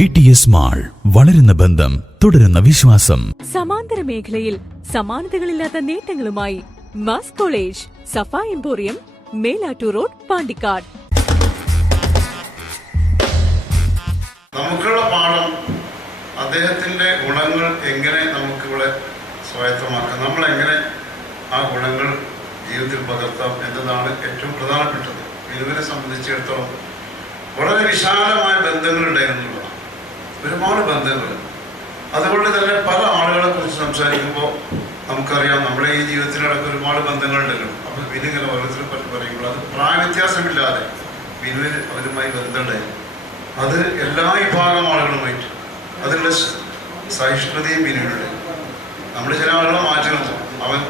VTS mall, വളരുന്ന ബന്ധം, തുടരുന്ന വിശ്വാസം. സമാന്തര മേഖലയിൽ സമാനതകളില്ലാത്ത നേട്ടങ്ങളുമായി മാസ് കോളേജ്, സഫ എംപോറിയം, മേലാറ്റൂർ റോഡ്, പാണ്ടിക്കാട്. നമുക്കുള്ള പാഠം അദ്ദേഹത്തിന്റെ ഗുണങ്ങൾ എങ്ങനെ നമുക്കിവിടെ സ്വായത്തമാക്കാം, നമ്മളെങ്ങനെ ആ ഗുണങ്ങൾ ജീവിതത്തിൽ പകർത്താം എന്നതാണ് ഏറ്റവും പ്രധാനപ്പെട്ടത്. ഇതിനെ സംബന്ധിച്ചിടത്തോളം വളരെ വിശാലമായ ബന്ധങ്ങളുണ്ടായിരുന്നുള്ളതാണ്, ഒരുപാട് ബന്ധങ്ങൾ. അതുകൊണ്ട് തന്നെ പല ആളുകളെ കുറിച്ച് സംസാരിക്കുമ്പോൾ നമുക്കറിയാം, നമ്മുടെ ഈ ജീവിതത്തിലടക്കം ഒരുപാട് ബന്ധങ്ങളുണ്ടല്ലോ. അപ്പോൾ വിനുങ്ങനെ ഓരോരുത്തരെ പറ്റി പറയുമ്പോൾ അത് പ്രായവ്യത്യാസമില്ലാതെ വിനുവിന് അവരുമായി ബന്ധമുണ്ടായിരുന്നു. അത് എല്ലാ വിഭാഗം ആളുകളുമായിട്ട് അതിലുള്ള സഹിഷ്ണുതയും വിനുവിനുണ്ട്. നമ്മൾ ചില ആളുകളെ മാറ്റി നിർത്തും, അവൻ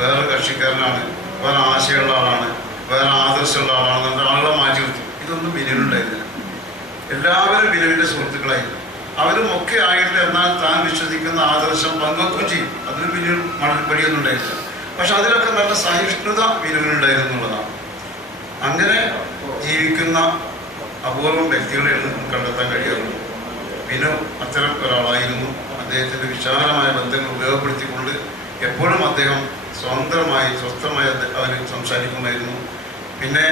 വേറെ കക്ഷിക്കാരനാണ്, വേറെ ആശയമുള്ള ആളാണ്, വേറെ ആദർശമുള്ള ആളാണ്, നമ്മുടെ ആളുകളെ മാറ്റി നിർത്തും. ഇതൊന്നും വിനുവിനുണ്ടായിരുന്നില്ല. എല്ലാവരും വിനുവിൻ്റെ സുഹൃത്തുക്കളായിരുന്നു. അവരും ഒക്കെ ആയിട്ട് എന്നാൽ താൻ വിശ്വസിക്കുന്ന ആദർശം പങ്കുവെക്കുകയും ചെയ്യും. അതിന് വിനു മണൽപ്പടിയൊന്നും ഉണ്ടായിട്ടില്ല. പക്ഷെ അതിലൊക്കെ നല്ല സഹിഷ്ണുത വിനുവിനുണ്ടായിരുന്നുള്ളതാണ്. അങ്ങനെ ജീവിക്കുന്ന അപൂർവം വ്യക്തികളെയാണ് നമുക്ക് കണ്ടെത്താൻ കഴിയാറുള്ളൂ. വിനു അത്തരം ഒരാളായിരുന്നു. അദ്ദേഹത്തിൻ്റെ വിശാലമായ ബന്ധങ്ങൾ ഉപയോഗപ്പെടുത്തിക്കൊണ്ട് എപ്പോഴും അദ്ദേഹം സ്വതന്ത്രമായി അവർ സംസാരിക്കുമായിരുന്നു. പിന്നെ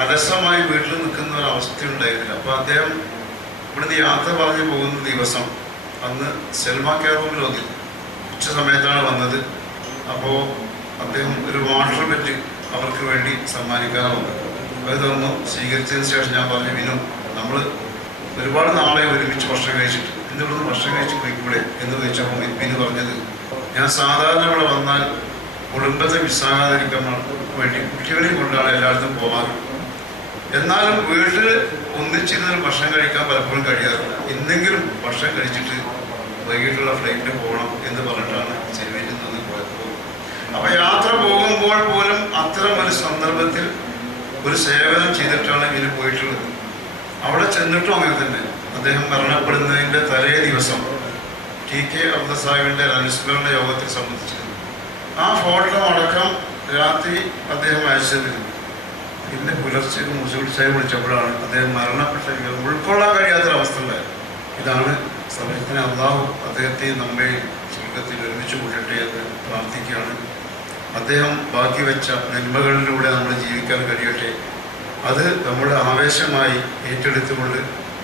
അലസമായി വീട്ടിൽ നിൽക്കുന്ന ഒരവസ്ഥ ഉണ്ടായിരുന്നില്ല. അപ്പോൾ അദ്ദേഹം ഇവിടുന്ന് യാത്ര പറഞ്ഞു പോകുന്ന ദിവസം അന്ന് സെൽമ കെയർ റൂമിൽ വന്നു. ഉച്ച സമയത്താണ് വന്നത്. അപ്പോൾ അദ്ദേഹം ഒരു വാട്ടർ ബെറ്റ് അവർക്ക് വേണ്ടി സമ്മാനിക്കാനാണ് വന്നത്. അത് തന്നു. സ്വീകരിച്ചതിന് ശേഷം ഞാൻ പറഞ്ഞു, വിനു, നമ്മൾ ഒരുപാട് നാളെ ഒരുമിച്ച് ഭക്ഷണം കഴിച്ചിട്ട് ഇന്നിവിടുന്ന് ഭക്ഷണം കഴിച്ച് പോയിക്കൂടെ എന്ന് ചോദിച്ചപ്പോൾ വിനു പറഞ്ഞത്, ഞാൻ സാധാരണ ഇവിടെ വന്നാൽ കുടുംബത്തെ മിസ്സാകാതിരിക്കാൻ വേണ്ടി കുട്ടികളെയും കൊണ്ടാണ് എല്ലായിടത്തും പോകാറ്. എന്നാലും വീട്ടിൽ ഒന്നിച്ചിരുന്നൊരു ഭക്ഷണം കഴിക്കാൻ പലപ്പോഴും കഴിയാറില്ല. എന്തെങ്കിലും ഭക്ഷണം കഴിച്ചിട്ട് വൈകിട്ടുള്ള ഫ്ലൈറ്റിന് പോകണം എന്ന് പറഞ്ഞിട്ടാണ് സിനിമയിൽ നിന്ന് പോയപ്പോൾ. അപ്പൊ യാത്ര പോകുമ്പോൾ പോലും അത്തരം ഒരു സന്ദർഭത്തിൽ ഒരു സേവനം ചെയ്തിട്ടാണ് ഇവര് പോയിട്ടുള്ളത്. അവിടെ ചെന്നിട്ടും അങ്ങനെ തന്നെ. അദ്ദേഹം മരണപ്പെടുന്നതിന്റെ തലേ ദിവസം TK അബ്ദുൽ സാഹിബിന്റെ അനുസ്മരണ യോഗത്തിൽ സംബന്ധിച്ചിരുന്നു. ആ ഫോട്ടോ അടക്കം രാത്രി അദ്ദേഹം അയച്ചിരുന്നു. പിന്നെ പുലർച്ചെ മുസുവിളിച്ചായി വിളിച്ചപ്പോഴാണ് അദ്ദേഹം മരണപ്പെട്ട ഉൾക്കൊള്ളാൻ കഴിയാത്തൊരവസ്ഥ ഉണ്ടായത്. ഇതാണ് സമയത്തിന് അള്ളാഹു അദ്ദേഹത്തെയും നമ്മയും സ്വർഗത്തിൽ ഒരുമിച്ച് കൂട്ടട്ടെ എന്ന് പ്രാർത്ഥിക്കുകയാണ്. അദ്ദേഹം ബാക്കി വെച്ച നന്മകളിലൂടെ നമ്മൾ ജീവിക്കാൻ കഴിയട്ടെ. അത് നമ്മുടെ ആവേശമായി ഏറ്റെടുത്തുകൊണ്ട്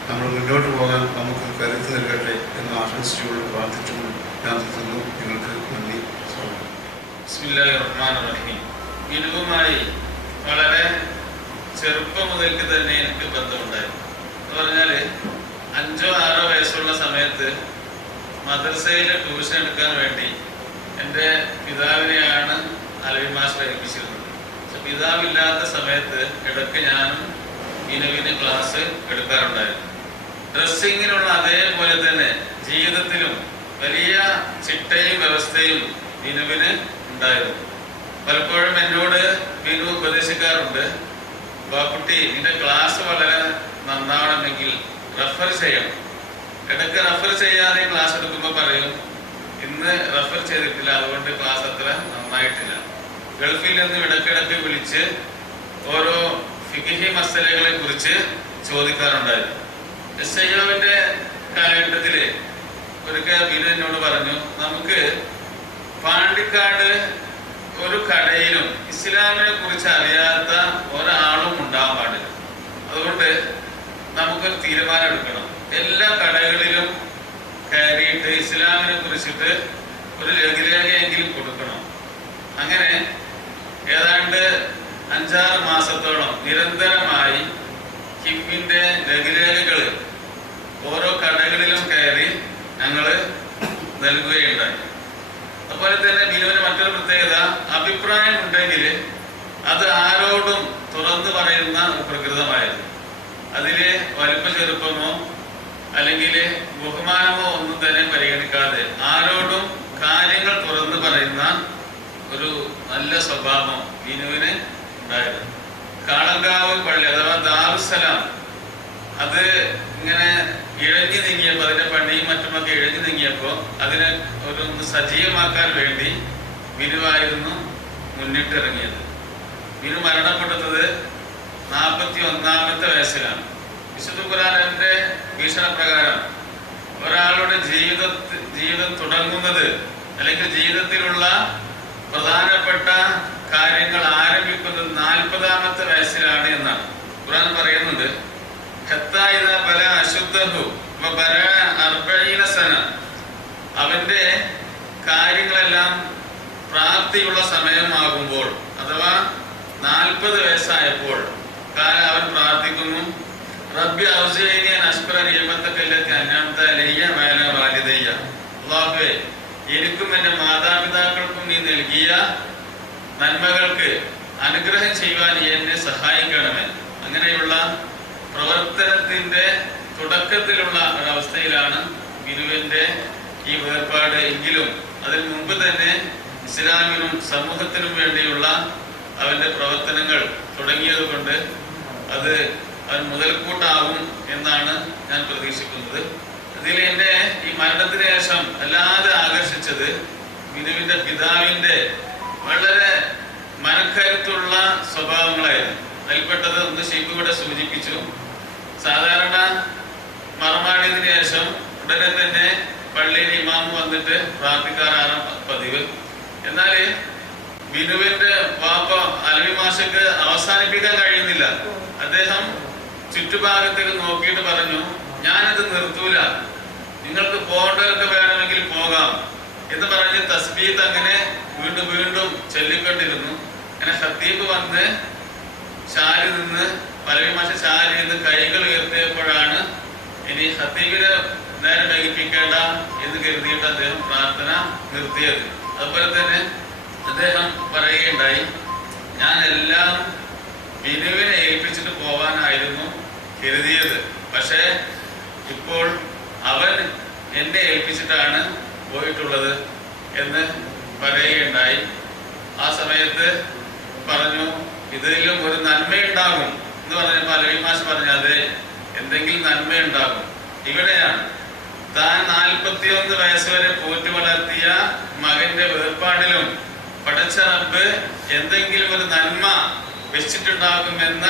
നമ്മൾ മുന്നോട്ട് പോകാൻ നമുക്ക് കരുത്ത് നൽകട്ടെ എന്ന് ആശംസിച്ചുകൊണ്ട് പ്രാർത്ഥിച്ചുകൊണ്ട് ഞാൻ നിർത്തുന്നു. നിങ്ങൾക്ക് നന്ദി. ബിസ്മില്ലാഹിർ റഹ്മാനിർ റഹീം. വിനുവുമായി വളരെ ചെറുപ്പം മുതൽക്ക് തന്നെ എനിക്ക് ബന്ധമുണ്ടായിരുന്നു. എന്ന് പറഞ്ഞാൽ 5 or 6 വയസ്സുള്ള സമയത്ത് മദ്രസയിലെ ട്യൂഷൻ എടുക്കാൻ വേണ്ടി എൻ്റെ പിതാവിനെയാണ് അലവി മാസ്റ്റർ ഏൽപ്പിച്ചിരുന്നത്. പക്ഷെ പിതാവില്ലാത്ത സമയത്ത് ഇടയ്ക്ക് ഞാനും വിനുവിന് ക്ലാസ് എടുക്കാറുണ്ടായിരുന്നു. ഡ്രസ്സിങ്ങിനുള്ള അതേപോലെ തന്നെ ജീവിതത്തിലും വലിയ ചിട്ടയും വ്യവസ്ഥയും വിനുവിന് ഉണ്ടായിരുന്നു. പലപ്പോഴും എന്നോട് വിനു ഉപദേശിക്കാറുണ്ട്, ബാക്കുട്ടി, നിന്റെ ക്ലാസ് വളരെ നന്നാവണമെങ്കിൽ റെഫർ ചെയ്യണം. ഇടയ്ക്ക് റെഫർ ചെയ്യാതെ ക്ലാസ് എടുക്കുമ്പോൾ പറയും, ഇന്ന് റെഫർ ചെയ്തിട്ടില്ല, അതുകൊണ്ട് ക്ലാസ് അത്ര നന്നായിട്ടില്ല. ഗൾഫിൽ നിന്ന് ഇടയ്ക്കിടയ്ക്ക് വിളിച്ച് ഓരോ ഫിഖ്ഹി മസലകളെ കുറിച്ച് ചോദിക്കാറുണ്ടായിരുന്നു. SIOന്റെ കാലഘട്ടത്തില് ഒരിക്കൽ വിനു എന്നോട് പറഞ്ഞു, നമുക്ക് പാണ്ടിക്കാട് ഒരു കടയിലും ഇസ്ലാമിനെ കുറിച്ച് അറിയാത്ത ഒരാളും ഉണ്ടാവാൻ പാടില്ല. അതുകൊണ്ട് നമുക്കൊരു തീരുമാനം എടുക്കണം. എല്ലാ കടകളിലും കയറിയിട്ട് ഇസ്ലാമിനെ കുറിച്ചിട്ട് ഒരു ലഘുലേഖയെങ്കിലും കൊടുക്കണം. അങ്ങനെ ഏതാണ്ട് 5-6 മാസത്തോളം നിരന്തരമായി ഹിഫിന്റെ ലഘുലേഖകൾ ഓരോ കടകളിലും കയറി ഞങ്ങൾ നൽകുകയുണ്ടായി. അതുപോലെ തന്നെ ബിനുവിന് മറ്റൊരു പ്രത്യേകത, അഭിപ്രായം ഉണ്ടെങ്കിൽ അത് ആരോടും തുറന്നു പറയുന്ന ഒരു പ്രകൃതമായിരുന്നു. അതില് വലിപ്പ ചെറുപ്പമോ അല്ലെങ്കിൽ ബഹുമാനമോ ഒന്നും തന്നെ പരിഗണിക്കാതെ ആരോടും കാര്യങ്ങൾ തുറന്നു പറയുന്ന ഒരു നല്ല സ്വഭാവം ബിനുവിന് ഉണ്ടായിരുന്നു. കാളങ്കാവ് പള്ളി അഥവാ ദാറുസ്സലാം അത് ഇങ്ങനെ ഇഴഞ്ഞു നീങ്ങിയപ്പോൾ, അതിന്റെ പണിയും മറ്റുമൊക്കെ ഇഴഞ്ഞു നീങ്ങിയപ്പോൾ അതിനെ ഒന്ന് സജീവമാക്കാൻ വേണ്ടി ബിനുവായിരുന്നു മുന്നിട്ടിറങ്ങിയത്. ബിനു മരണപ്പെടുന്നത് 41-ാമത്തെ വയസ്സിലാണ്. വിശുദ്ധ ഖുർആനിന്റെ വീക്ഷണപ്രകാരം ഒരാളുടെ ജീവിതം തുടങ്ങുന്നത് അല്ലെങ്കിൽ ജീവിതത്തിലുള്ള പ്രധാനപ്പെട്ട കാര്യങ്ങൾ ആരംഭിക്കുന്നത് 40-ാമത്തെ വയസ്സിലാണ് എന്നാണ് ഖുർആൻ പറയുന്നത്. അവന്റെ കാര്യങ്ങളെല്ലാം പ്രാപ്തിയുള്ള സമയമാകുമ്പോൾ അഥവാ 40 വയസ്സായപ്പോൾ അവൻ പ്രാർത്ഥിക്കുന്നു, റബ്ബി ഔസിഇനി അൻ അശ്കുറ നിഅമതക അല്ലതി അൻഅംത അലയ്യ വഅലാ വാലിദയ്യ. അല്ലാഹുവേ, എനിക്കും എൻ്റെ മാതാപിതാക്കൾക്കും നീ നൽകിയ നന്മകൾക്ക് അനുഗ്രഹം ചെയ്യുവാൻ എന്നെ സഹായിക്കണമേ. അങ്ങനെയുള്ള പ്രവർത്തനത്തിന്റെ തുടക്കത്തിലുള്ള ഒരവസ്ഥയിലാണ് ബിനുവിന്റെ ഈ വേർപാട്. എങ്കിലും അതിന് മുമ്പ് തന്നെ ഇസ്ലാമിനും സമൂഹത്തിനും വേണ്ടിയുള്ള അവന്റെ പ്രവർത്തനങ്ങൾ തുടങ്ങിയത് കൊണ്ട് അത് അവൻ മുതൽക്കൂട്ടാവും എന്നാണ് ഞാൻ പ്രതീക്ഷിക്കുന്നത്. ഇതിൽ എന്നെ ഈ മരണത്തിന് ശേഷം അല്ലാതെ ആകർഷിച്ചത് ബിനുവിന്റെ പിതാവിന്റെ വളരെ മനക്കരുത്തുള്ള സ്വഭാവങ്ങളായിരുന്നു. അതിൽപ്പെട്ടത് ഒന്ന് ഷെയ്ഖ് ഇവിടെ സൂചിപ്പിച്ചു. സാധാരണ മറമാടിയതിനു ശേഷം ഉടനെ തന്നെ പള്ളിയിൽ ഇമാമ് വന്നിട്ട് പ്രാർത്ഥിക്കാറാണ് പതിവ്. എന്നാൽ ബിനുവിന്റെ വാപ്പ അലവി മാഷക്ക് അവസാനിപ്പിക്കാൻ കഴിയുന്നില്ല. അദ്ദേഹം ചുറ്റുഭാഗത്തേക്ക് നോക്കിയിട്ട് പറഞ്ഞു, ഞാനിത് നിർത്തൂല, നിങ്ങൾക്ക് പോകേണ്ടവർക്ക് വേണമെങ്കിൽ പോകാം എന്ന് പറഞ്ഞ് തസ്ബീഹ് അങ്ങനെ വീണ്ടും വീണ്ടും ചൊല്ലിക്കൊണ്ടിരുന്നു. അങ്ങനെ ഖത്തീബ് വന്ന് ശാരി നിന്ന് പലവി മാഷ ശാരി നിന്ന് കൈകൾ ഉയർത്തിയപ്പോഴാണ് ഇനി ഖത്തീബിനെ നേരെ വൈകിപ്പിക്കേണ്ട എന്ന് കരുതിയിട്ട് അദ്ദേഹം പ്രാർത്ഥന നിർത്തിയത്. അതുപോലെ തന്നെ അദ്ദേഹം പറയുകയുണ്ടായി, ഞാൻ എല്ലാം ബിനുവിനെ ഏൽപ്പിച്ചിട്ട് പോവാനായിരുന്നു കരുതിയത്, പക്ഷേ ഇപ്പോൾ അവൻ എന്നെ ഏൽപ്പിച്ചിട്ടാണ് പോയിട്ടുള്ളത് എന്ന് പറയുകയുണ്ടായി. ആ സമയത്ത് പറഞ്ഞു, ഇതിലും ഒരു നന്മയുണ്ടാകും എന്ന് പറഞ്ഞപ്പോൾ അലവി മാഷ് പറഞ്ഞു, അതെ, എന്തെങ്കിലും നന്മയുണ്ടാകും. ഇവിടെയാണ് താൻ 41 വയസ്സ് വരെ പോറ്റി വളർത്തിയ മകന്റെ വേർപാടിലും പടച്ച റബ്ബ് എന്തെങ്കിലും ഒരു നന്മ വെച്ചിട്ടുണ്ടാകുമെന്ന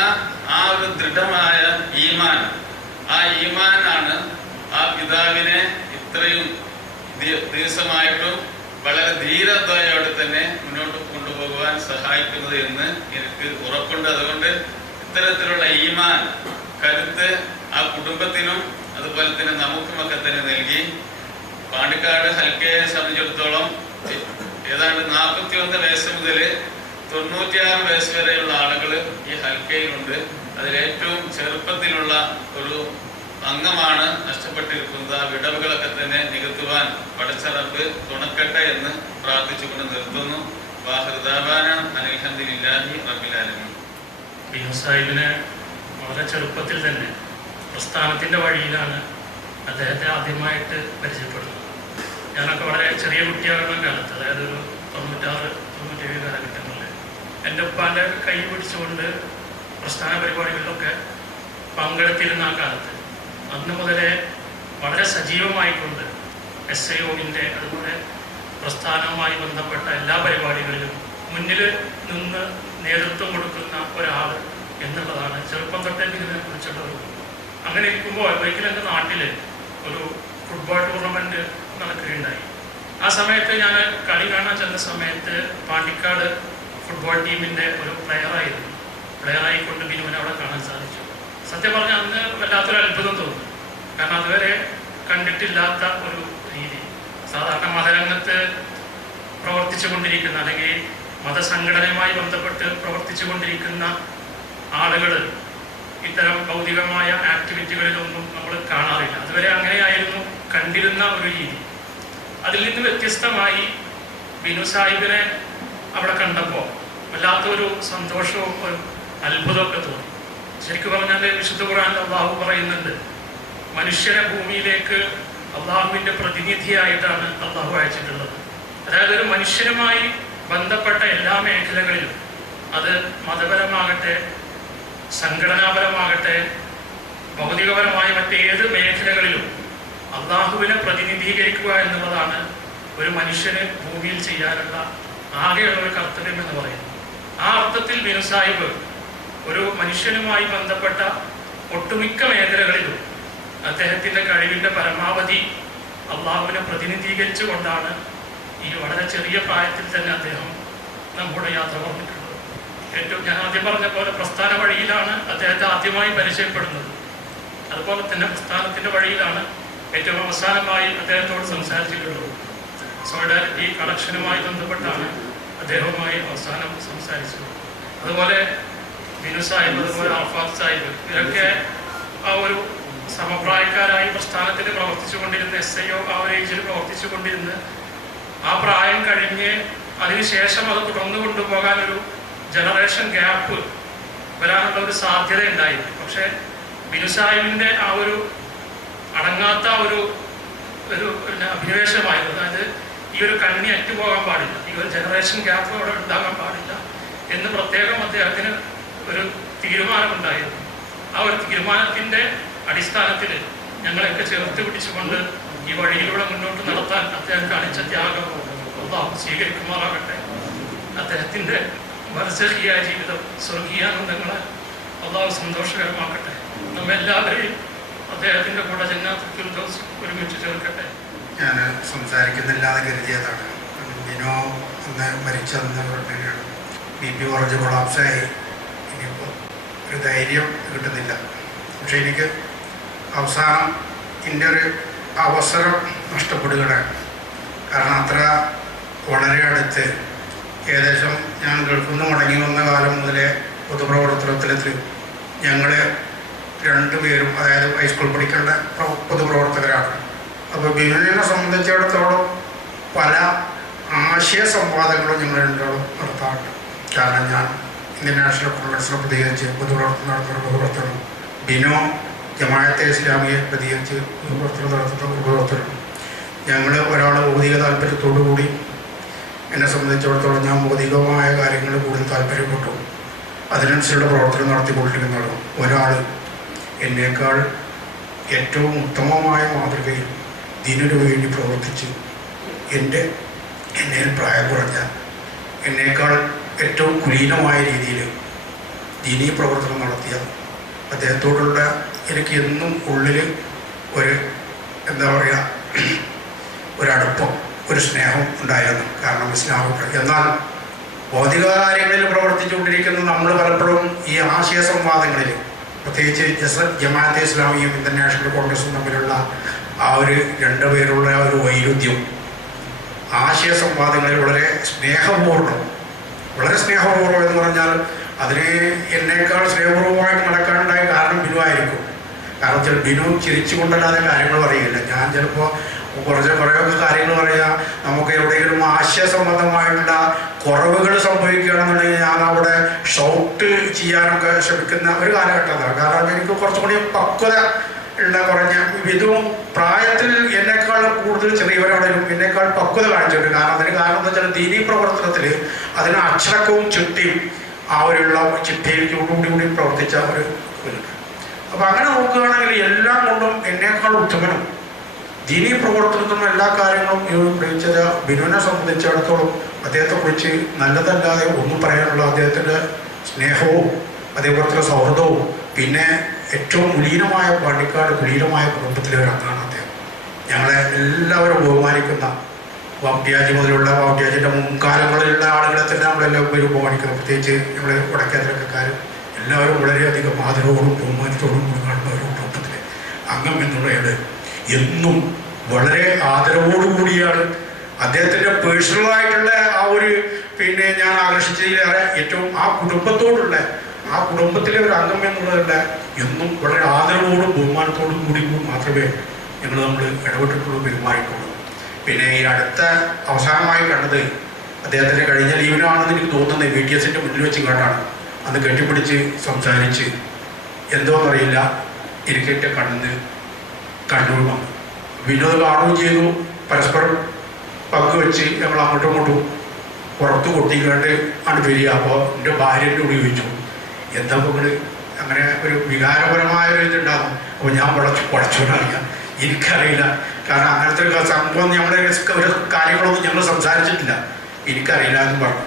ആ ഒരു ദൃഢമായ ഈമാൻ, ആ ഈമാനാണ് ആ പിതാവിനെ ഇത്രയും ദിവസമായിട്ടും വളരെ ധീരതയോടെ തന്നെ മുന്നോട്ട് കൊണ്ടുപോകുവാൻ സഹായിക്കുന്നത് എന്ന് എനിക്ക് ഉറപ്പുണ്ട്. അതുകൊണ്ട് ഇത്തരത്തിലുള്ള ഈമാൻ കരുത്ത് ആ കുടുംബത്തിനും അതുപോലെ തന്നെ നമുക്കുമൊക്കെ തന്നെ നൽകി. പാണ്ടിക്കാട് ഹൽക്കയെ സംബന്ധിച്ചിടത്തോളം ഏതാണ്ട് 41 വയസ്സ് മുതൽ 96 വയസ്സ് വരെയുള്ള ആളുകൾ ഈ ഹൽക്കയിലുണ്ട്. അതിലേറ്റവും ചെറുപ്പത്തിലുള്ള ഒരു അംഗമാണ് നഷ്ടപ്പെട്ടിരിക്കുന്നത്. ആ വിടവുകളൊക്കെ തന്നെ നികത്തുവാൻ പടച്ച റബ്ബ് തുണക്കട്ടെ എന്ന് പ്രാർത്ഥിച്ചുകൊണ്ട് നിർത്തുന്നു. അൽഹംദുലില്ലാഹി റബ്ബിൽ ആലമീൻ. ബിനു സാഹിബിനെ വളരെ ചെറുപ്പത്തിൽ തന്നെ പ്രസ്ഥാനത്തിൻ്റെ വഴിയിലാണ് അദ്ദേഹത്തെ ആദ്യമായിട്ട് പരിചയപ്പെടുന്നത്. ഞാനൊക്കെ വളരെ ചെറിയ കുട്ടിയാകുന്ന കാലത്ത്, അതായത് ഒരു 96-97 കാലഘട്ടങ്ങളിൽ എൻ്റെ ഉപ്പാൻ്റെ കൈ പിടിച്ചുകൊണ്ട് പ്രസ്ഥാന പരിപാടികളിലൊക്കെ പങ്കെടുത്തിരുന്ന ആ കാലത്ത് അന്ന് മുതലേ വളരെ സജീവമായിക്കൊണ്ട് SIOന്റെ അതുപോലെ പ്രസ്ഥാനവുമായി ബന്ധപ്പെട്ട എല്ലാ പരിപാടികളിലും മുന്നിൽ നിന്ന് നേതൃത്വം കൊടുക്കുന്ന ഒരാൾ എന്നുള്ളതാണ് ചെറുപ്പം തൊട്ടേ ഇതിനെ കുറിച്ചുള്ള ഒരു. അങ്ങനെ ഇരിക്കുമ്പോൾ ഒരിക്കലും എൻ്റെ നാട്ടിൽ ഒരു ഫുട്ബോൾ ടൂർണമെൻറ്റ് നടക്കുകയുണ്ടായി. ആ സമയത്ത് ഞാൻ കളി കാണാൻ ചെന്ന സമയത്ത് പാണ്ടിക്കാട് ഫുട്ബോൾ ടീമിൻ്റെ ഒരു പ്ലെയറായിക്കൊണ്ട് ബിനുവിനെ അവിടെ കാണാൻ സാധിച്ചു. സത്യം പറഞ്ഞാൽ അന്ന് വല്ലാത്തൊരു അത്ഭുതം തോന്നി. കാരണം അതുവരെ കണ്ടിട്ടില്ലാത്ത ഒരു രീതി. സാധാരണ മതരംഗത്ത് പ്രവർത്തിച്ചു കൊണ്ടിരിക്കുന്ന അല്ലെങ്കിൽ മതസംഘടനയുമായി ബന്ധപ്പെട്ട് പ്രവർത്തിച്ചു കൊണ്ടിരിക്കുന്ന ആളുകൾ ഇത്തരം ഭൗതികമായ ആക്ടിവിറ്റികളിലൊന്നും നമ്മൾ കാണാറില്ല. അതുവരെ അങ്ങനെയായിരുന്നു കണ്ടിരുന്ന ഒരു രീതി. അതിൽ നിന്ന് വ്യത്യസ്തമായി ബിനു സാഹിബിനെ അവിടെ കണ്ടപ്പോൾ വല്ലാത്തൊരു സന്തോഷവും ഒരു അത്ഭുതമൊക്കെ തോന്നി. ശരിക്കും പറഞ്ഞാൽ വിശുദ്ധ ഖുർആനിൽ അള്ളാഹു പറയുന്നുണ്ട്, മനുഷ്യനെ ഭൂമിയിലേക്ക് അള്ളാഹുവിൻ്റെ പ്രതിനിധിയായിട്ടാണ് അള്ളാഹു അയച്ചിട്ടുള്ളത്. അതായത് ഒരു മനുഷ്യനുമായി ബന്ധപ്പെട്ട എല്ലാ മേഖലകളിലും, അത് മതപരമാകട്ടെ സംഘടനാപരമാകട്ടെ ഭൗതികപരമായ മറ്റേത് മേഖലകളിലും അള്ളാഹുവിനെ പ്രതിനിധീകരിക്കുക എന്നുള്ളതാണ് ഒരു മനുഷ്യന് ഭൂമിയിൽ ചെയ്യാനുള്ള ആകെയുള്ള ഒരു കർത്തവ്യം എന്ന് പറയുന്നത്. ആ അർത്ഥത്തിൽ ബിനു സാഹിബ് ഒരു മനുഷ്യനുമായി ബന്ധപ്പെട്ട ഒട്ടുമിക്ക മേഖലകളിലും അദ്ദേഹത്തിൻ്റെ കഴിവിൻ്റെ പരമാവധി അള്ളാഹുവിനെ പ്രതിനിധീകരിച്ചുകൊണ്ടാണ് ഈ വളരെ ചെറിയ പ്രായത്തിൽ തന്നെ അദ്ദേഹം നമ്മുടെ യാത്ര പറഞ്ഞിട്ടുള്ളത്. ഏറ്റവും ഞാൻ ആദ്യം പറഞ്ഞ പോലെ പ്രസ്ഥാന വഴിയിലാണ് അദ്ദേഹത്തെ ആദ്യമായി പരിചയപ്പെടുന്നത്. അതുപോലെ തന്നെ പ്രസ്ഥാനത്തിൻ്റെ വഴിയിലാണ് ഏറ്റവും അവസാനമായി അദ്ദേഹത്തോട് സംസാരിച്ചിട്ടുള്ളത്. സോളിഡാരിറ്റി കളക്ഷനുമായി ബന്ധപ്പെട്ടാണ് അദ്ദേഹവുമായി അവസാനം സംസാരിച്ചത്. അതുപോലെ ബിനു സാഹിബ്, അതുപോലെ അർഫാത്ത് സാഹിബ്, ഇവരൊക്കെ ആ ഒരു സമപ്രായക്കാരായി പ്രസ്ഥാനത്തിൽ പ്രവർത്തിച്ചുകൊണ്ടിരുന്ന SIO ആ ഒരു ഏജിൽ പ്രവർത്തിച്ചുകൊണ്ടിരുന്ന് ആ പ്രായം കഴിഞ്ഞ് അതിനുശേഷം അത് തുടർന്നു കൊണ്ടുപോകാനൊരു ജനറേഷൻ ഗ്യാപ്പ് വരാനുള്ള ഒരു സാധ്യത ഉണ്ടായിരുന്നു. പക്ഷേ ബിനു സാഹിബിൻ്റെ ആ ഒരു അടങ്ങാത്ത ഒരു അഭിനിവേശമായിരുന്നു. അതായത് ഈ ഒരു കണ്ണി അറ്റുപോകാൻ പാടില്ല, ഈ ഒരു ജനറേഷൻ ഗ്യാപ്പ് അവിടെ ഉണ്ടാകാൻ പാടില്ല എന്ന് പ്രത്യേകം അദ്ദേഹത്തിന് ഒരു തീരുമാനമുണ്ടായിരുന്നു. ആ ഒരു തീരുമാനത്തിൻ്റെ അടിസ്ഥാനത്തിൽ ഞങ്ങളെയൊക്കെ ചേർത്ത് പിടിച്ചുകൊണ്ട് ഈ വഴിയിലൂടെ മുന്നോട്ട് നടത്താൻ അദ്ദേഹം കാണിച്ച ത്യാഗം അല്ലാഹു സ്വീകരിക്കുമാറാകട്ടെ. അദ്ദേഹത്തിൻ്റെ ബർസഖിയ ജീവിതം, സ്വർഗീയാനന്ദങ്ങളെ അല്ലാഹു സന്തോഷകരമാക്കട്ടെ. നമ്മെല്ലാവരെയും അദ്ദേഹത്തിൻ്റെ കൂടെ ജന്നാത്തുൽ ഫിർദൗസ് ഒരുമിച്ച് ചേർക്കട്ടെ. ഞാൻ സംസാരിക്കുന്നില്ലാതെ കരുതിയതാണ്. ബിനോ അന്ന് മരിച്ചെന്ന് പറഞ്ഞാണ് BP കുറച്ച് കൊളാപ്സായി. ഇനിയിപ്പോൾ ഒരു ധൈര്യം കിട്ടുന്നില്ല. പക്ഷെ എനിക്ക് അവസാനം എൻ്റെ ഒരു അവസരം നഷ്ടപ്പെടുകയാണ്. കാരണം അത്ര വളരെ അടുത്ത്, ഏകദേശം ഞാൻ ഗൾഫിൽ നിന്ന് മടങ്ങി വന്ന കാലം മുതലേ പൊതുപ്രവർത്തനത്തിലെത്തി ഞങ്ങൾ രണ്ടുപേരും, അതായത് ഹൈസ്കൂൾ പഠിക്കേണ്ട പൊതുപ്രവർത്തകരാണ്. അപ്പോൾ ബിനുവിനെ സംബന്ധിച്ചിടത്തോളം പല ആശയ സംവാദങ്ങളും ഞങ്ങൾ രണ്ടാളും നടത്താറുണ്ട്. കാരണം ഞാൻ ഇന്ത്യൻ നാഷണൽ കോൺഗ്രസിനെ പ്രതികരിച്ച് പൊതുപ്രവർത്തനം നടത്തുന്ന പൊതുപ്രവർത്തനം, ബിനോ ജമാഅത്തെ ഇസ്ലാമിയെ പ്രതികരിച്ച് പൊതുപ്രവർത്തനം നടത്തുന്ന പൊതുപ്രവർത്തനം. ഞങ്ങൾ ഒരാൾ ഭൗതിക താല്പര്യത്തോടു കൂടി, എന്നെ സംബന്ധിച്ചിടത്തോളം ഞാൻ ഭൗതികമായ കാര്യങ്ങൾ കൂടുതൽ താല്പര്യപ്പെട്ടു, അതിനനുസരിച്ചുള്ള പ്രവർത്തനം നടത്തിക്കൊണ്ടിരിക്കുന്നതാണ്. ഒരാൾ എന്നേക്കാൾ ഏറ്റവും ഉത്തമമായ മാതൃകയിൽ ദീനിനു വേണ്ടി പ്രവർത്തിച്ച് എന്നെ പ്രായം കുറഞ്ഞ, എന്നേക്കാൾ ഏറ്റവും കുലീനമായ രീതിയിൽ ദീനീ പ്രവർത്തനം നടത്തിയ അദ്ദേഹത്തോടുള്ള എനിക്ക് എന്നും ഉള്ളിൽ ഒരു എന്താ പറയുക, ഒരടുപ്പം, ഒരു സ്നേഹം ഉണ്ടായിരുന്നു. കാരണം ഇസ്ലാമിക, എന്നാൽ ഭൗതിക കാര്യങ്ങളിൽ പ്രവർത്തിച്ചുകൊണ്ടിരിക്കുന്ന നമ്മൾ പലപ്പോഴും ഈ ആശയ സംവാദങ്ങളിൽ, പ്രത്യേകിച്ച് ജമാഅത്തെ ഇസ്ലാമിയും ഇന്ത്യൻ നാഷണൽ കോൺഗ്രസും തമ്മിലുള്ള ആ ഒരു രണ്ടുപേരുള്ള ഒരു വൈരുദ്ധ്യം ആശയ സംവാദങ്ങളിൽ വളരെ സ്നേഹപൂർവ്വം എന്ന് പറഞ്ഞാൽ അതിന് എന്നേക്കാൾ സ്നേഹപൂർവ്വമായിട്ട് നടക്കാനുണ്ടായ കാരണം ബിനു ആയിരിക്കും. കാരണം വെച്ചാൽ ബിനു ചിരിച്ചുകൊണ്ടല്ലാതെ കാര്യങ്ങൾ പറയുകയില്ല. ഞാൻ ചിലപ്പോൾ കുറേയൊക്കെ കാര്യങ്ങൾ പറയാം. നമുക്ക് എവിടെയെങ്കിലും ആശയ സംബന്ധമായിട്ടുള്ള കുറവുകൾ സംഭവിക്കുകയാണെന്നുണ്ടെങ്കിൽ ഞാൻ അവിടെ ഷൗട്ട് ചെയ്യാനൊക്കെ ശ്രമിക്കുന്ന ഒരു കാലഘട്ടമാണ്. കാരണം എനിക്ക് കുറച്ചും കൂടി പക്വത ഉള്ള കുറഞ്ഞ ഇതും പ്രായത്തിൽ എന്നെക്കാൾ കൂടുതൽ ചെറിയവരാണെങ്കിലും എന്നേക്കാൾ പക്വത കാണിച്ചിട്ടുണ്ട്. കാരണം അതിന് കാരണം എന്താ വെച്ചാൽ ദീനീ പ്രവർത്തനത്തിൽ അതിന് അച്ചടക്കവും ചിട്ടയും ആ ഒരുള്ള ചിട്ടയിൽ കൂടി പ്രവർത്തിച്ച ഒരു ഇതുണ്ട്. അപ്പം അങ്ങനെ നോക്കുകയാണെങ്കിൽ എല്ലാം കൊണ്ടും എന്നേക്കാൾ ഉത്തമനും ദീനീ പ്രവർത്തനത്തിനും എല്ലാ കാര്യങ്ങളും ഉപയോഗിച്ചത് ബിനുവിനെ സംബന്ധിച്ചിടത്തോളം അദ്ദേഹത്തെക്കുറിച്ച് നല്ലതല്ലാതെ ഒന്നും പറയാനുള്ള അദ്ദേഹത്തിൻ്റെ സ്നേഹവും അതേപോലത്തെ സൗഹൃദവും, പിന്നെ ഏറ്റവും കുലീനമായ പാണ്ടിക്കാട് കുലീനമായ കുടുംബത്തിലെ ഒരു അംഗമാണ് അദ്ദേഹം. ഞങ്ങളെ എല്ലാവരും ബഹുമാനിക്കുന്ന വാപ്യാജി മുതലുള്ള വാപ്യാജിൻ്റെ മുൻകാലങ്ങളിലുള്ള ആളുകളെ തന്നെ നമ്മളെല്ലാം ബഹുമാനിക്കുന്നു. പ്രത്യേകിച്ച് ഞങ്ങൾ വടക്കേതിരക്കാർ എല്ലാവരും വളരെയധികം ആദരവോടും ബഹുമാനത്തോടും കൂടി കാണുന്ന ഒരു കുടുംബത്തിലെ അംഗം എന്നുള്ളത് എന്നും വളരെ ആദരവോടുകൂടിയാണ്. അദ്ദേഹത്തിൻ്റെ പേഴ്സണലായിട്ടുള്ള ആ ഒരു ഞാൻ ആകർഷിച്ചതിലേറെ ഏറ്റവും ആ കുടുംബത്തോടുള്ള, ആ കുടുംബത്തിലെ ഒരു അംഗം എന്നുള്ളതല്ല, എന്നും വളരെ ആദരവോടും ബഹുമാനത്തോടും കൂടി മാത്രമേ നമ്മൾ ഇടപെട്ടിട്ടുള്ളൂ, പെരുമാറിയിട്ടുള്ളൂ. പിന്നെ ഈ അടുത്ത അവസാനമായി കണ്ടത് അദ്ദേഹത്തിൻ്റെ കഴിഞ്ഞ ലീവിനാണെന്ന് എനിക്ക് തോന്നുന്നത് VTSൻ്റെ മുന്നിൽ വെച്ച് കണ്ടാണ്. അന്ന് കെട്ടിപ്പിടിച്ച് സംസാരിച്ച് എന്തോന്നറിയില്ല ഇരിക്കേറ്റ കണ്ണൂർ വന്നു. വിനോദ് കാണുകയും ചെയ്തു. പരസ്പരം പങ്കുവെച്ച് ഞങ്ങൾ അങ്ങോട്ടും ഇങ്ങോട്ടും പുറത്ത് കൊട്ടിക്കാണ്ട് ആണ് വരിക. അപ്പോൾ എൻ്റെ ഭാര്യൻ്റെ കൂടി ചോദിച്ചു, എന്താ നിങ്ങൾ അങ്ങനെ ഒരു വികാരപരമായ ഒരു ഇതുണ്ടാകും? അപ്പോൾ ഞാൻ പടച്ചോനറിയാം, എനിക്കറിയില്ല. കാരണം അങ്ങനത്തെ ഒരു സംഭവം ഞങ്ങളുടെ ഒരു കാര്യങ്ങളൊന്നും ഞങ്ങൾ സംസാരിച്ചിട്ടില്ല, എനിക്കറിയില്ല എന്ന് പറഞ്ഞു.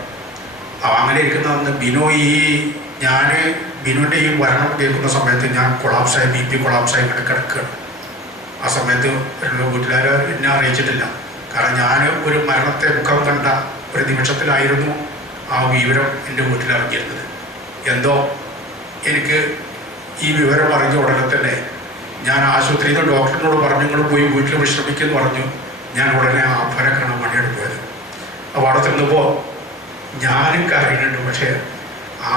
അങ്ങനെ ഇരിക്കുന്ന ബിനോ ഞാൻ ബിനുവിൻ്റെ ഈ മരണം കേൾക്കുന്ന സമയത്ത് ഞാൻ കൊളാപ്സായി BP കൊളാപ്സായി ഇവിടെ കിടക്കുകയാണ്. ആ സമയത്ത് വീട്ടിലാരും എന്നെ അറിയിച്ചിട്ടില്ല. കാരണം ഞാൻ ഒരു മരണത്തെ മുഖം കണ്ട ഒരു നിമിഷത്തിലായിരുന്നു ആ വിവരം എൻ്റെ വീട്ടിലിറങ്ങിയിരുന്നത്. എന്തോ എനിക്ക് ഈ വിവരം അറിഞ്ഞ ഉടനെ തന്നെ ഞാൻ ആശുപത്രിയിൽ നിന്ന് ഡോക്ടറിനോട് പറഞ്ഞു നിങ്ങൾ പോയി വീട്ടിൽ വിശ്രമിക്കുമെന്ന് പറഞ്ഞു. ഞാൻ ഉടനെ ആഫ്ര കാണാൻ വേണ്ടിയാണ് പോയത്. അപ്പോൾ അവിടെ ചെന്നപ്പോൾ ഞാനും കരയുന്നുണ്ട്. പക്ഷേ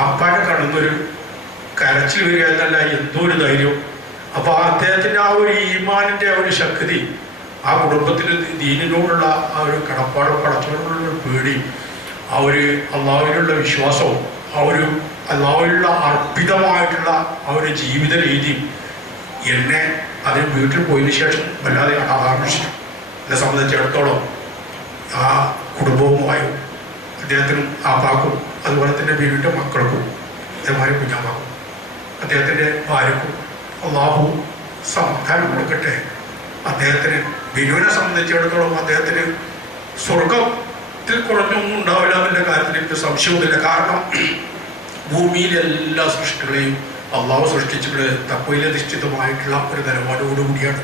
ആപ്പാനെ കാണുന്നൊരു കരച്ചിൽ വരിക എന്നല്ല, എന്തോ ഒരു ധൈര്യം. അപ്പോൾ അദ്ദേഹത്തിൻ്റെ ആ ഒരു ഈമാനിൻ്റെ ആ ഒരു ശക്തി, ആ കുടുംബത്തിന് ദീനിനോടുള്ള ആ ഒരു കടപ്പാടും പടച്ചോടുള്ള ഒരു പേടിയും ആ ഒരു അള്ളാഹുവിനുള്ള വിശ്വാസവും ആ ഒരു അള്ളാഹുവിനുള്ള അർപ്പിതമായിട്ടുള്ള ആ ഒരു ജീവിത രീതിയും എന്നെ അതിന് വീട്ടിൽ പോയതിനു ശേഷം വല്ലാതെ ആകർഷിച്ചു. എന്നെ സംബന്ധിച്ചിടത്തോളം ആ കുടുംബവുമായും അദ്ദേഹത്തിനും ആപ്പാക്കും അതുപോലെ തന്നെ ബീവിൻ്റെ മക്കൾക്കും അതേമാതിരി കുഞ്ഞാപ്പാക്കും അദ്ദേഹത്തിൻ്റെ ഭാര്യക്കും അള്ളാഹു സമാധാനം കൊടുക്കട്ടെ. അദ്ദേഹത്തിന് ബിനുവിനെ സംബന്ധിച്ചിടത്തോളം അദ്ദേഹത്തിന് സ്വർഗത്തിൽ കുറഞ്ഞൊന്നും ഉണ്ടാവില്ല എന്നുള്ള കാര്യത്തിൽ എനിക്ക് സംശയമൊന്നുമില്ല. കാരണം ഭൂമിയിലെ എല്ലാ സൃഷ്ടികളെയും അള്ളാഹു സൃഷ്ടിച്ചിട്ട് തക്വയിലധിഷ്ഠിതമായിട്ടുള്ള ഒരു നിലപാടോടുകൂടിയാണ്.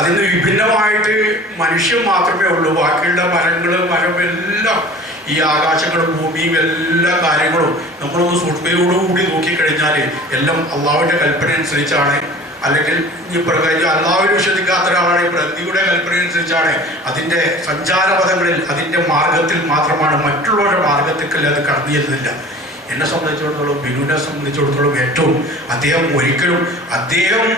അതിന് വിഭിന്നമായിട്ട് മനുഷ്യൻ മാത്രമേ ഉള്ളൂ. ബാക്കിയുള്ള മരം എല്ലാം ഈ ആകാശങ്ങളും ഭൂമിയും എല്ലാ കാര്യങ്ങളും നമ്മളൊന്ന് സൂക്ഷ്മതയോടുകൂടി നോക്കിക്കഴിഞ്ഞാൽ എല്ലാം അള്ളാഹുവിൻ്റെ കൽപ്പന അനുസരിച്ചാണ്. അല്ലെങ്കിൽ ഈ പ്രകൃതി അള്ളാഹുവിനെ വിശ്വസിക്കാത്ത ഒരാളാണ് പ്രകൃതിയുടെ കൽപ്പന അനുസരിച്ചാണ്. അതിൻ്റെ സഞ്ചാരപഥങ്ങളിൽ അതിൻ്റെ മാർഗത്തിൽ മാത്രമാണ്, മറ്റുള്ളവരുടെ മാർഗത്തേക്കല്ല അത് കടന്നു ചെല്ലുന്നില്ല. എന്നെ സംബന്ധിച്ചിടത്തോളം ബിനുവിനെ സംബന്ധിച്ചിടത്തോളം ഏറ്റവും അദ്ദേഹം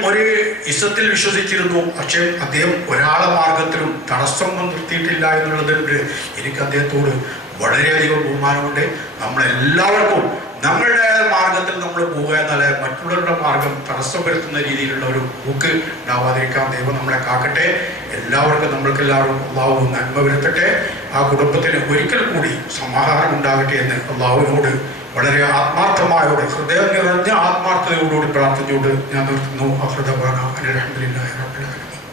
ഒരു ഇസത്തിൽ വിശ്വസിച്ചിരുന്നു. പക്ഷേ അദ്ദേഹം ഒരാളെ മാർഗത്തിലും തടസ്സം നിർത്തിയിട്ടില്ല എന്നുള്ളതുകൊണ്ട് എനിക്ക് അദ്ദേഹത്തോട് വളരെയധികം ബഹുമാനമുണ്ട്. നമ്മളെല്ലാവർക്കും നമ്മളുടെ മാർഗത്തിൽ നമ്മൾ പോവുക എന്നല്ല, മറ്റുള്ളവരുടെ മാർഗം തടസ്സം വരുത്തുന്ന രീതിയിലുള്ള ഒരു പോക്ക് ഉണ്ടാവാതിരിക്കാൻ ദൈവം നമ്മളെ കാക്കട്ടെ. എല്ലാവർക്കും നമ്മൾക്കെല്ലാവരും അള്ളാഹു നന്മ വരുത്തട്ടെ. ആ കുടുംബത്തിന് ഒരിക്കൽ കൂടി സമാധാനം ഉണ്ടാകട്ടെ എന്ന് അള്ളാഹുവിനോട് വളരെ ആത്മാർത്ഥമായോടെ ഹൃദയം നിറഞ്ഞ ആത്മാർത്ഥതയോടുകൂടി പ്രാർത്ഥിച്ചുകൊണ്ട് ഞാൻ നിർത്തുന്നു. അൽഹംദുലില്ലാഹി റബ്ബിൽ ആലമീൻ.